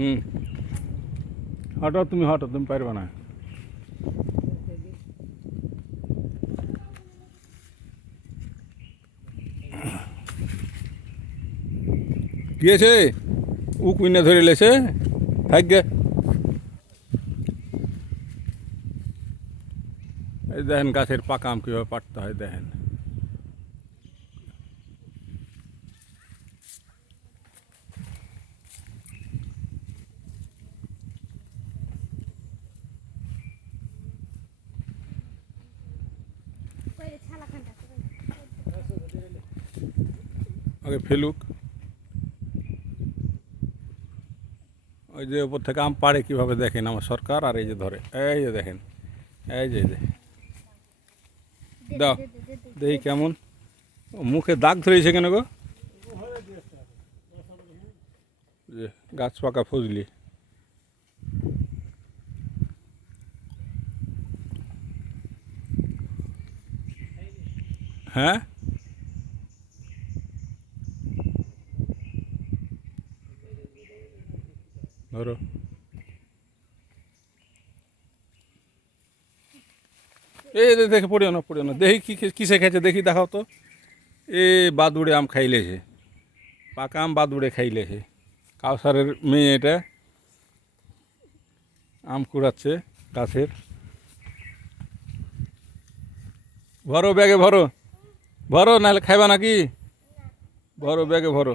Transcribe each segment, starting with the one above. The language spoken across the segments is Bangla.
হুম। হটো, তুমি হটো, তুমি পারবে না গিয়েছে উ কুইনে ধরে লেছে। থাকবে এই দেখেন গাছের পাকা আম কীভাবে পাড়তে হয়, দেখেন। আগে ফেলুক। ওই যে উপর থেকে আম পাড়ে কীভাবে দেখেন আমার সরকার আর এই যে ধরে। এই যে দেখেন, এই যে দাও, দেখি কেমন। মুখে দাগ ধরেছে কেন গো? যে গাছ পাকা ফজলি। হ্যাঁ? ধরো দে- দেখে পড়িও না পড়িও না। দেখি কি কিসে খেয়েছে, দেখি দেখাও তো। এ, বাদুড়ে আম খাইলেছে পাকা আম বাদুড়ে খাইলেছে কাউসারের মেয়ে এটা। আম কুড়াচ্ছে গাছের। ভরো ব্যাগে ভরো। ভরো, নাহলে খাইবা নাকি? ভরো ব্যাগে ভরো।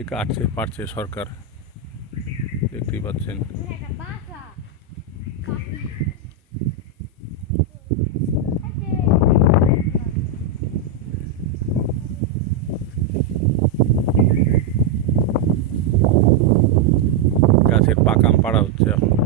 এই আটছে পাটছে সরকার। দেখতেই পাচ্ছেন। গাছের পাকাম পাড়া হচ্ছে এখন।